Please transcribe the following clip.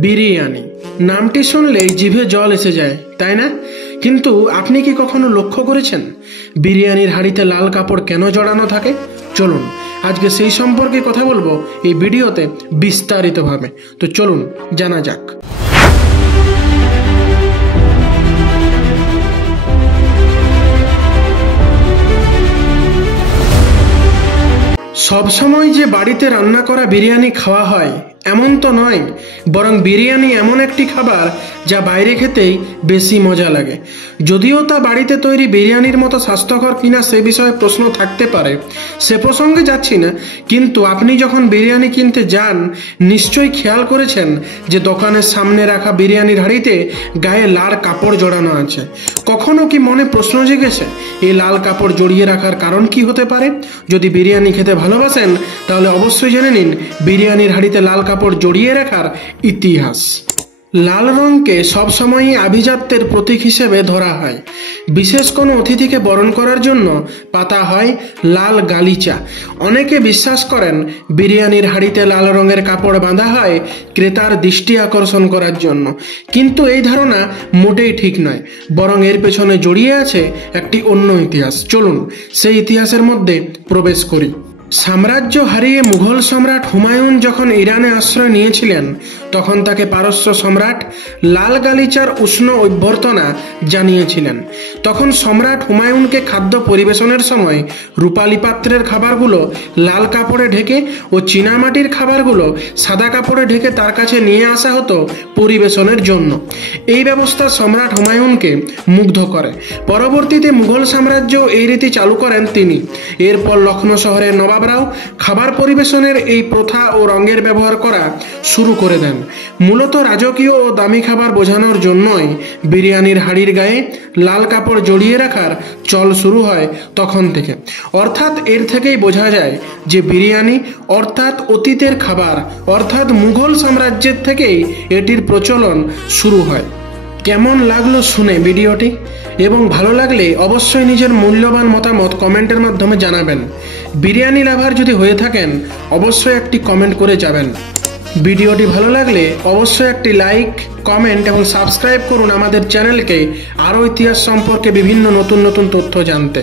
বিরিয়ানি নামটি শুনলেই জিভে জল এসে যায়, তাই না? কিন্তু আপনি কি কখনো লক্ষ্য করেছেন বিরিয়ানির হাঁড়িতে লাল কাপড় কেন জড়ানো থাকে? চলুন আজকে সেই সম্পর্কে কথা বলবো এই ভিডিওতে বিস্তারিতভাবে। তো চলুন জানা যাক। সবসময় যে বাড়িতে রান্না করা বিরিয়ানি খাওয়া হয় এমন তো নয়, বরং বিরিয়ানি এমন একটি খাবার যা বাইরে খেতেই বেশি মজা লাগে। যদিও তা বাড়িতে তৈরি বিরিয়ানির মতো স্বাস্থ্যকর কিনা সে বিষয়ে প্রশ্ন থাকতে পারে, সে প্রসঙ্গে যাচ্ছি না। কিন্তু আপনি যখন বিরিয়ানি কিনতে যান নিশ্চয়ই খেয়াল করেছেন যে দোকানের সামনে রাখা বিরিয়ানির হাঁড়িতে গায়ে লাল কাপড় জড়ানো আছে। কখনো কি মনে প্রশ্ন জেগেছে এই লাল কাপড় জড়িয়ে রাখার কারণ কি হতে পারে? যদি বিরিয়ানি খেতে ভালোবাসেন তাহলে অবশ্যই জেনে নিন বিরিয়ানির হাঁড়িতে লাল কাপড় জড়িয়ে রাখার ইতিহাস। লাল রঙকে সবসময়ই আভিজাত্যের প্রতীক হিসেবে ধরা হয়। বিশেষ কোনো অতিথিকে বরণ করার জন্য পাতা হয় লাল গালিচা। অনেকে বিশ্বাস করেন বিরিয়ানির হাঁড়িতে লাল রঙের কাপড় বাঁধা হয় ক্রেতার দৃষ্টি আকর্ষণ করার জন্য, কিন্তু এই ধারণা মোটেই ঠিক নয়, বরং এর পেছনে জড়িয়ে আছে একটি অন্য ইতিহাস। চলুন সেই ইতিহাসের মধ্যে প্রবেশ করি। সাম্রাজ্য হারিয়ে মুঘল সম্রাট হুমায়ুন যখন ইরানে আশ্রয় নিয়েছিলেন তখন তাকে পারস্য সম্রাট লাল গালিচার উষ্ণ অভ্যর্থনা জানিয়েছিলেন। তখন সম্রাট হুমায়ুনকে খাদ্য পরিবেশনের সময় রূপালী পাত্রের খাবারগুলো লাল কাপড়ে ঢেকে ও চীনামাটির খাবারগুলো সাদা কাপড়ে ঢেকে তার কাছে নিয়ে আসা হতো পরিবেশনের জন্য। এই ব্যবস্থা সম্রাট হুমায়ুনকে মুগ্ধ করে। পরবর্তীতে মুঘল সাম্রাজ্য এই রীতি চালু করেন তিনি। এরপর লখনৌ শহরের নবাবরাও খাবার পরিবেশনের এই প্রথা ও রঙের ব্যবহার করা শুরু করে দেন। মূলত রাজকীয় ও দামি খাবার বোঝানোর জন্যই বিরিয়ানির হাঁড়ির গায়ে লাল কাপড় জড়িয়ে রাখার চল শুরু হয় তখন থেকে। অর্থাৎ এর থেকেই বোঝা যায় যে বিরিয়ানি অর্থাৎ অতীতের খাবার, অর্থাৎ মুঘল সাম্রাজ্যের থেকেই এটির প্রচলন শুরু হয়। কেমন লাগলো শুনে ভিডিওটি? এবং ভালো লাগলে অবশ্যই নিজের মূল্যবান মতামত কমেন্টের মাধ্যমে জানাবেন। বিরিয়ানি লাভার যদি হয়ে থাকেন অবশ্যই একটি কমেন্ট করে যাবেন। ভিডিওটি ভালো লাগলে অবশ্যই একটি লাইক, কমেন্ট এবং সাবস্ক্রাইব করুন আমাদের চ্যানেলকে আরও ইতিহাস সম্পর্কে বিভিন্ন নতুন নতুন তথ্য জানতে।